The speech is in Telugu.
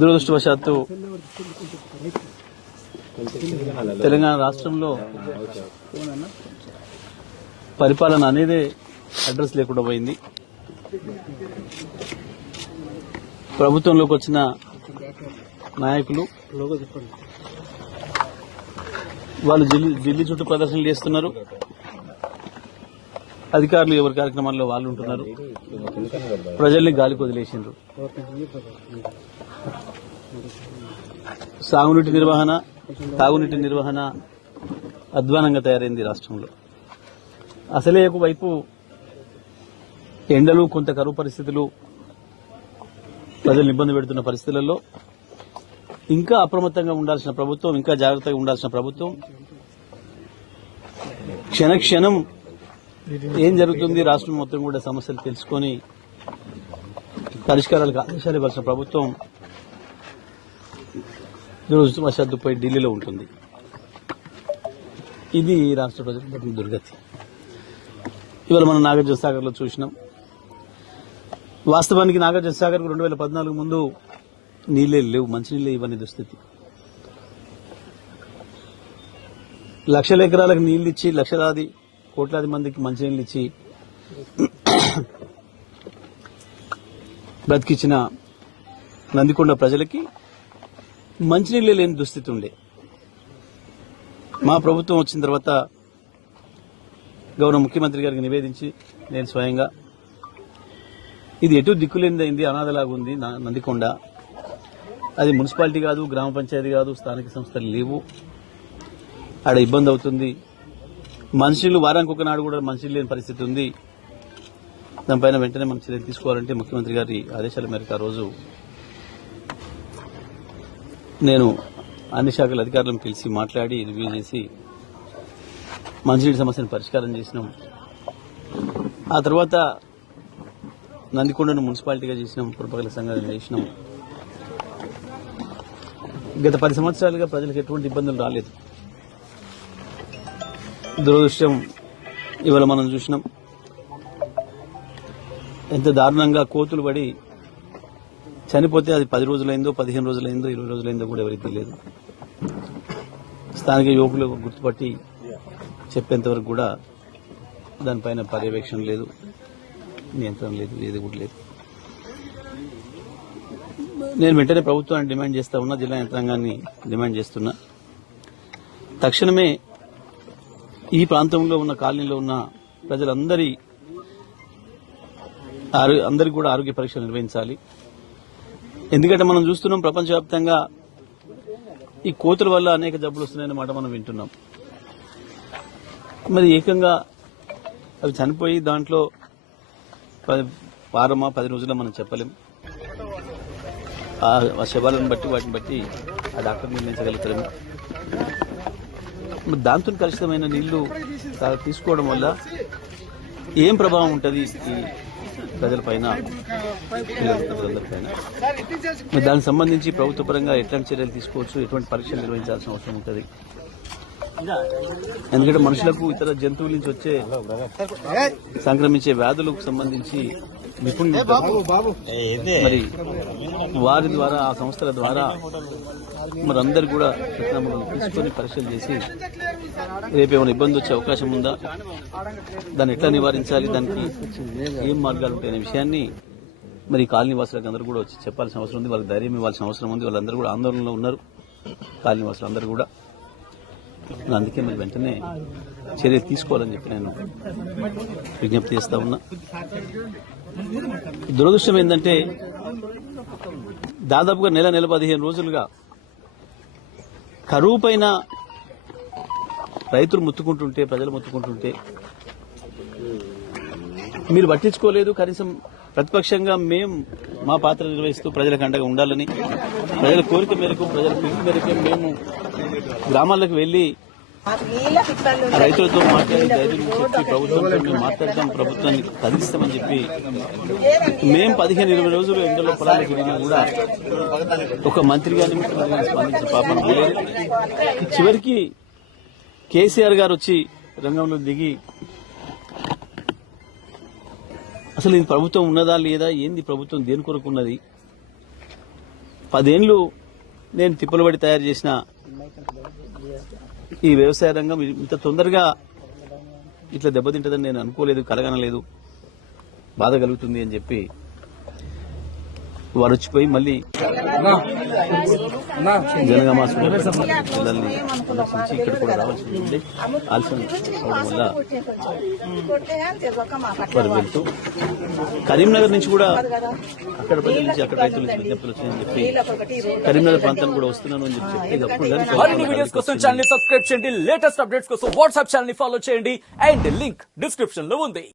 దురదృష్టవశాత్తు తెలంగాణ రాష్ట్రంలో పరిపాలన అనేదే అడ్రస్ లేకుండా పోయింది. ప్రభుత్వంలోకి వచ్చిన నాయకులు వాళ్ళు ఢిల్లీ చుట్టూ ప్రదర్శనలు చేస్తున్నారు. అధికారులు ఎవరి కార్యక్రమాల్లో వాళ్ళు ఉంటున్నారు. ప్రజల్ని గాలికి వదిలేసిండ్రు. సాగునీటి నిర్వహణ, తాగునీటి నిర్వహణ అధ్వానంగా తయారైంది రాష్ట్రంలో. అసలే ఒకవైపు ఎండలు, కొంత కరువు పరిస్థితులు ప్రజలు ఇబ్బంది పెడుతున్న పరిస్థితులలో ఇంకా అప్రమత్తంగా ఉండాల్సిన ప్రభుత్వం, ఇంకా జాగ్రత్తగా ఉండాల్సిన ప్రభుత్వం క్షణక్షణం ఏం జరుగుతుంది రాష్ట్రం మొత్తం కూడా సమస్యలు తెలుసుకొని పరిష్కారాలకు ఆదేశాలు ఇవ్వాల్సిన ప్రభుత్వం దురదృష్టవశాత్తుపై ఢిల్లీలో ఉంటుంది. ఇది రాష్ట్ర ప్రజల దుర్గతి. ఇవాళ మనం నాగార్జున సాగర్లో చూసినాం. వాస్తవానికి నాగార్జున సాగర్ 2014 ముందు నీళ్లే లేవు, మంచినీళ్ళే ఇవ్వని దుస్థితి. లక్షల ఎకరాలకు నీళ్లు ఇచ్చి, లక్షలాది కోట్లాది మందికి మంచినీళ్ళు ఇచ్చి బ్రతికిచ్చిన నందికొండ ప్రజలకి మంచినీళ్ళే లేని దుస్థితి ఉండే. మా ప్రభుత్వం వచ్చిన తర్వాత గౌరవ ముఖ్యమంత్రి గారికి నివేదించి నేను స్వయంగా ఇది ఎటు దిక్కులేనిదైంది, అనాథలాగుంది నందికొండ. అది మున్సిపాలిటీ కాదు, గ్రామ పంచాయతీ కాదు, స్థానిక సంస్థలు లేవు, ఆడ ఇబ్బంది అవుతుంది. మనుషులు వారానికి ఒకనాడు కూడా మనుషులు లేని పరిస్థితి ఉంది. దానిపైన వెంటనే మనం చర్యలు తీసుకోవాలంటే ముఖ్యమంత్రి గారి ఆదేశాల మేరకు ఆ రోజు నేను అన్ని శాఖల అధికారులను పిలిచి మాట్లాడి రివ్యూ చేసి మంచినీటి సమస్యను పరిష్కారం చేసినాం. ఆ తర్వాత నందికొండను మున్సిపాలిటీగా చేసినాం, పురపాలక సంఘాలను చేసినాం. గత 10 సంవత్సరాలుగా ప్రజలకు ఎటువంటి ఇబ్బందులు రాలేదు. దురదృష్టం ఇవాళ మనం చూసినాం ఎంత దారుణంగా కోతులు పడి చనిపోతే అది 10 రోజులైందో, 15 రోజులైందో, 20 రోజులైందో కూడా ఎవరికి తెలియదు. స్థానిక యువకులు గుర్తుపట్టి చెప్పేంతవరకు కూడా దానిపైన పర్యవేక్షణ లేదు, నియంత్రణ లేదు, ఏది కూడా లేదు. నేను వెంటనే ప్రభుత్వాన్ని డిమాండ్ చేస్తా ఉన్నా, జిల్లా యంత్రాంగాన్ని డిమాండ్ చేస్తున్నా. తక్షణమే ఈ ప్రాంతంలో ఉన్న కాలనీలో ఉన్న ప్రజలందరికీ కూడా ఆరోగ్య పరీక్షలు నిర్వహించాలి. ఎందుకంటే మనం చూస్తున్నాం ప్రపంచవ్యాప్తంగా ఈ కోతుల వల్ల అనేక జబ్బులు వస్తున్నాయన్న మాట మనం వింటున్నాం. మరి ఏకంగా అవి చనిపోయి దాంట్లో వారమా 10 రోజుల మనం చెప్పలేం. ఆ శవాలను బట్టి వాటిని బట్టి ఆ డాక్టర్ నిర్ణయించగలుగుతారేమో. దాంతో కలుషితమైన నీళ్లు తీసుకోవడం వల్ల ఏం ప్రభావం ఉంటుంది ఈ ప్రజలపైన, ప్రజలందరిపైన. దానికి సంబంధించి ప్రభుత్వ పరంగా ఎట్లాంటి చర్యలు తీసుకోవచ్చు, ఎటువంటి పరీక్షలు నిర్వహించాల్సిన అవసరం ఉంటుంది. ఎందుకంటే మనుషులకు ఇతర జంతువుల నుంచి వచ్చే సంక్రమించే వ్యాధులకు సంబంధించి నిపుణులు మరి వారి ద్వారా, ఆ సంస్థల ద్వారా మరి అందరు కూడా ప్రతినామాలను తీసుకొని పరీక్షలు చేసి రేపేమైనా ఇబ్బంది వచ్చే అవకాశం ఉందా, దాన్ని ఎట్లా నివారించాలి, దానికి ఏం మార్గాలు ఉంటాయనే విషయాన్ని మరి కాలనీ వాసులకు అందరూ కూడా వచ్చి చెప్పాల్సిన అవసరం ఉంది. వాళ్ళకి ధైర్యం ఇవ్వాల్సిన అవసరం ఉంది. వాళ్ళందరూ కూడా ఆందోళనలో ఉన్నారు, కాలనీ వాసులు అందరూ కూడా. అందుకే మరి వెంటనే చర్యలు తీసుకోవాలని చెప్పి నేను విజ్ఞప్తి చేస్తా ఉన్నా. దురదృష్టం ఏంటంటే దాదాపుగా నెల 15 రోజులుగా కరువు పైన రైతులు ముత్తుకుంటుంటే, ప్రజలు ముత్తుకుంటుంటే మీరు పట్టించుకోలేదు. కనీసం ప్రతిపక్షంగా మేము మా పాత్ర నిర్వహిస్తూ ప్రజలకు అండగా ఉండాలని, ప్రజల కోరిక మేరకు, ప్రజల పిలుపు మేరకు మేము గ్రామాలకు వెళ్లి రైతులతో మాట్లాడి ధైర్యం చెప్పి ప్రభుత్వంతో మేము మాట్లాడతాం, ప్రభుత్వాన్ని కదిలిస్తామని చెప్పి మేము 15-20 రోజులు ఎండలో పొలాలకు వెళ్ళినా కూడా ఒక మంత్రి గారిని, ముఖ్యమంత్రి గారిని స్పందించిన పాపం లేదు. చివరికి కేసీఆర్ గారు వచ్చి రంగంలో దిగి అసలు ఇది ప్రభుత్వం ఉన్నదా లేదా, ఏంది ప్రభుత్వం దేని కొరకు ఉన్నది, 10 ఏళ్ళు నేను తిప్పలు పడి తయారు చేసిన ఈ వ్యవసాయ రంగం ఇంత తొందరగా ఇట్లా దెబ్బతింటదని నేను అనుకోలేదు, కలగనలేదు, బాధ కలుగుతుంది అని చెప్పి వారు వచ్చిపోయి మళ్ళీ జనగామ పిల్లల్ని సందర్శించి ఇక్కడ కూడా రావాల్సి ఉంది. ఆలస్యం అవడం వల్ల వారు వెళ్తూ కరీంనగర్ నుంచి కూడా అక్కడ ప్రజల నుంచి అక్కడ రైతుల నుంచి విజ్ఞప్తులు వచ్చాయని చెప్పి కరీంనగర్ ప్రాంతం కూడా వస్తున్నాను అని చెప్పి ఇది అప్పుడు మరిన్ని వీడియోస్ కోసం ఛానల్ ని సబ్స్క్రైబ్ చేయండి, లేటెస్ట్ అప్డేట్స్ కోసం వాట్సాప్ ఛానల్ ని ఫాలో చేయండి అండ్ లింక్ డిస్క్రిప్షన్ లో ఉంది.